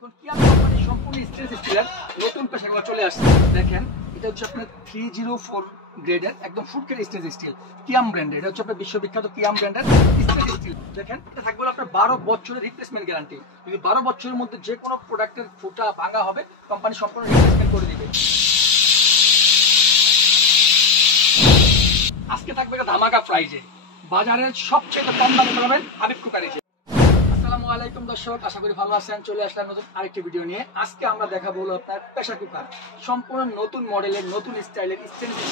এখন কিয়াম কোম্পানির সম্পূর্ণ স্টেনলেস স্টিলের নতুন পেশাগুলো চলে আসছে। দেখেন এটা হচ্ছে আপনার 304 গ্রেডের একদম ফুড গ্রেড স্টেনলেস স্টিল কিয়াম ব্র্যান্ডের। এটা হচ্ছে আপনার বিশ্ববিখ্যাত কিয়াম ব্র্যান্ডের স্টেনলেস স্টিল। দেখেন এটা থাকবে আপনার 12 বছরের রিপ্লেসমেন্ট গ্যারান্টি। যদি 12 বছরের মধ্যে যে কোনো প্রোডাক্টের ফুটা ভাঙা হবে কোম্পানি সম্পূর্ণ রিপ্লেসমেন্ট করে দিবে। আজকে থাকবে একটা ধামাকা প্রাইজে, বাজারের সবচেয়ে কম দামে পাবেন হাবিব কুকারে। আসসালামু আলাইকুম দর্শক, আশা করি ভালো আছেন। চলে আসলাম নতুন আরেকটি ভিডিও নিয়ে। আজকে আমরা দেখাবো হলো আপনার প্রেসার কুকার, সম্পূর্ণ নতুন মডেলের নতুন স্টাইলের স্টেনলেস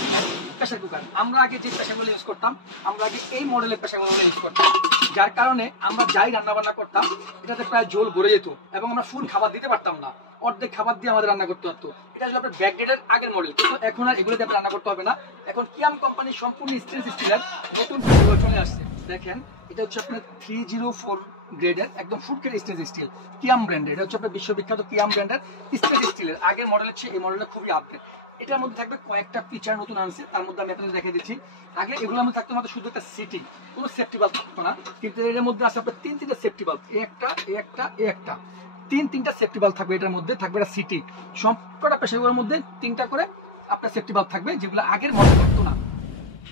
প্রেসার কুকার। আমরা আগে যে প্রেসারগুলো ইউজ করতাম, আমরা আগে এই মডেলের প্রেসারগুলো ইউজ করতাম, যার কারণে আমরা যাই রান্না বান্না করতাম এটাতে প্রায় ঝোল ভরে যেত এবং আমরা ফুল খাবার দিতে পারতাম না, অর্ধেক খাবার দিয়ে আমাদের রান্না করতে হতো। এটা আসলে আপনার ব্যাকডেটের আগের মডেল, কিন্তু এখন আর এগুলো দিয়ে রান্না করতে হবে না। এখন কিয়াম কোম্পানির সম্পূর্ণ স্টেনলেস স্টিলের নতুন চলে আসছে। দেখেন এটা হচ্ছে আপনার 304 গ্রেডের একদম ফুড গ্রেড স্টেনলেস স্টিল কিয়াম ব্র্যান্ডের। এটা হচ্ছে আপনার বিশ্ববিখ্যাত কিয়াম ব্র্যান্ডের স্টেনলেস স্টিলের। আগের মডেলের চেয়ে এই মডেলটা খুবই আপডেট। এটার মধ্যে থাকবে কয়েকটা ফিচার নতুন আনছে, তার মধ্যে আমি আপনাদের দেখে দিচ্ছি। আগে এগুলোর মধ্যে থাকতো মাত্র শুধু একটা সিটিং, কোনো সেফটি বাল্ব থাকতো না, কিন্তু এর মধ্যে আছে আপনার তিনটা সেফটি বাল্ব, একটা তিনটা সেফটি বাল্ব থাকবে। এটার মধ্যে থাকবে একটা সিটি, সবকটা পেশাগুলোর মধ্যে তিনটা করে আপনার সেফটি বাল্ব থাকবে, যেগুলো আগের মডেল থাকতো না।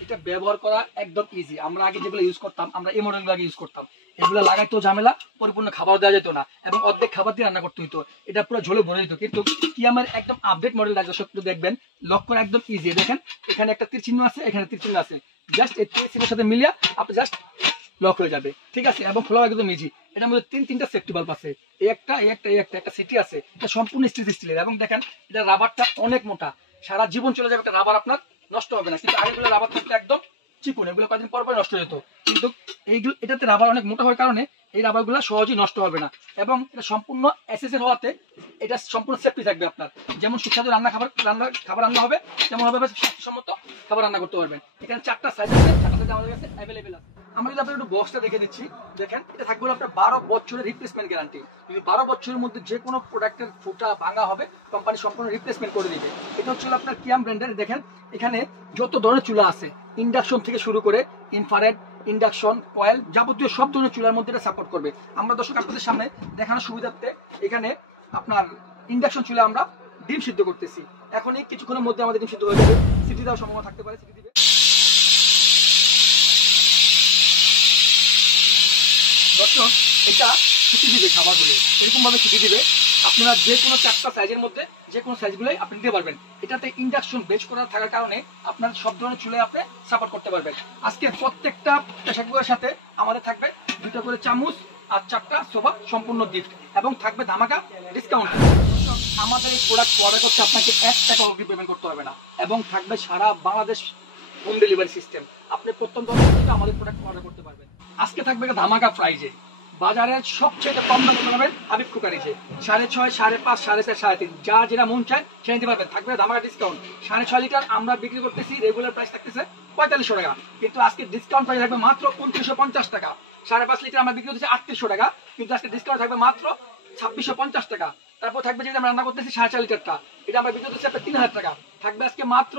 এটা ব্যবহার করা একদম ইজি। আমরা আগে যেগুলো ইউজ করতাম, আমরা এই মডেলগুলো আগে ইউজ করতাম, এগুলো লাগাইতো ঝামেলা, পরিপূর্ণ খাবার দেওয়া যেত না এবং অর্ধেক খাবার দিয়ে রান্না করতে হইতো, এটা পুরো ঝোলে ভরে যেত। কিন্তু কি আমার একদম আপডেট মডেল লাগবে, সত্যি দেখবেন লক করা একদম ইজি। দেখেন এখানে একটা তীর চিহ্ন আছে, এখানে তীর চিহ্ন আছে, জাস্ট এই তীর চিহ্নের সাথে মিলিয়ে আপনি জাস্ট লক হয়ে যাবে, ঠিক আছে। এবং খোলা একদম ইজি। এটার মধ্যে তিনটা সেফটি বাল্ব আছে, একটা সিটি আছে। এটা সম্পূর্ণ স্টেনলেস স্টিলের এবং দেখেন এটা রাবারটা অনেক মোটা, সারা জীবন চলে যাবে, একটা রাবার আপনার নষ্ট হবে না। কিন্তু আগেগুলো রাবার থাকতে একদম চিকুন, এগুলো কয়েকদিন পর নষ্ট হয়ে যেত। কিন্তু এইগুলো এটাতে রাবার অনেক মোটা হওয়ার কারণে এই রাবারগুলো সহজেই নষ্ট হবে না এবং এটা সম্পূর্ণ এসএসএর হওয়াতে এটা সম্পূর্ণ সেফটি থাকবে। আপনার যেমন সুস্বাদু খাবার রান্না হবে, তেমন হবে স্বাস্থ্যসম্মত খাবার রান্না করতে পারবেন। এখানে 4টা সাইজ আছে, 4টা সাইজ আমাদের কাছে অ্যাভেলেবেল আছে। আমরা যদি আপনার একটু বক্সটা দেখে দিচ্ছি, দেখেন এটা থাকবে আপনার 12 বছরের রিপ্লেসমেন্ট গ্যারান্টি। যদি 12 বছরের মধ্যে যে কোনো প্রোডাক্টের ফুটা ভাঙা হবে কোম্পানি সম্পূর্ণ রিপ্লেসমেন্ট করে দিবে। এটা হচ্ছে আপনার কিয়াম ব্র্যান্ডের। দেখেন এখানে যত ধরনের চুলা আছে, ইন্ডাকশন থেকে শুরু করে ইনফ্রারেড, ইন্ডাকশন, কয়েল, যাবতীয় সব ধরনের চুলার মধ্যে এটা সাপোর্ট করবে। আমরা দর্শক আপনাদের সামনে দেখানোর সুবিধার্থে এখানে আপনার ইন্ডাকশন চুলা আমরা ডিম সিদ্ধ করতেছি। এখনই কিছুক্ষণের মধ্যে আমাদের ডিম সিদ্ধ হয়ে যাবে। সিটি দেওয়ার সম্ভাবনা থাকতে পারে, সিটি দিবে। দর্শক এটা সিটি দিবে, খাবার হলে এরকম ভাবে সিটি দিবে। আপনারা যে কোনো 4টা সাইজের মধ্যে যে কোনো সাইজগুলোই আপনি দিতে পারবেন। এটাতে ইন্ডাকশন বেচ করা থাকার কারণে আপনার সব ধরনের চুলায় আপনি সাপোর্ট করতে পারবেন। আজকে প্রত্যেকটা প্রেসার কুকারের সাথে আমাদের থাকবে 2টা করে চামচ আর 4টা সোফা সম্পূর্ণ গিফট এবং থাকবে ধামাকা ডিসকাউন্ট। আমাদের এই প্রোডাক্ট অর্ডার করতে আপনাকে 1 টাকা অগ্রিম পেমেন্ট করতে হবে না এবং থাকবে সারা বাংলাদেশ হোম ডেলিভারি সিস্টেম। আপনি প্রত্যন্ত থেকে আমাদের প্রোডাক্ট অর্ডার করতে পারবেন। আজকে থাকবে একটা ধামাকা প্রাইজে, বাজারের সবচেয়ে কম দামে পাবেন হাবিব কুকারিজে। 6.5, 5.5, 4.5, 3.5 যা যেটা মন চায় সেটা নিতে পারবেন। থাকবে ধামাকা ডিসকাউন্ট। 6.5 লিটার আমরা বিক্রি করতেছি, রেগুলার প্রাইস থাকতেছে 4500 টাকা, কিন্তু আজকে ডিসকাউন্ট প্রাইস থাকবে মাত্র 2950 টাকা। 5.5 লিটার আমরা বিক্রি করতেছি 3800 টাকা, কিন্তু আজকে ডিসকাউন্ট থাকবে মাত্র 2650 টাকা। তারপর থাকবে যেটা আমরা রান্না করতেছি 4.5 লিটারটা, এটা আমরা বিক্রি করতেছি আপনার 3000 টাকা, থাকবে আজকে মাত্র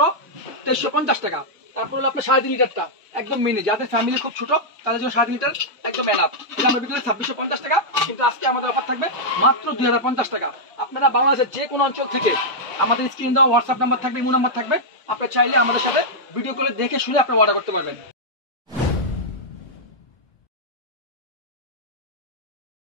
2350 টাকা। তারপর হলো আপনার 2.5 লিটারটা একদম মিনি, যাদের ফ্যামিলি খুব ছোট তাদের জন্য 2.5 লিটার একদম এনাফ, এটা আমরা বিক্রি করছি 2650 টাকা, কিন্তু আজকে আমাদের অফার থাকবে মাত্র 2050 টাকা। আপনারা বাংলাদেশের যে কোনো অঞ্চল থেকে আমাদের স্ক্রিন দেওয়া হোয়াটসঅ্যাপ নাম্বার থাকবে, ইমো নাম্বার থাকবে, আপনি চাইলে আমাদের সাথে ভিডিও কলে দেখে শুনে আপনি অর্ডার করতে পারবেন।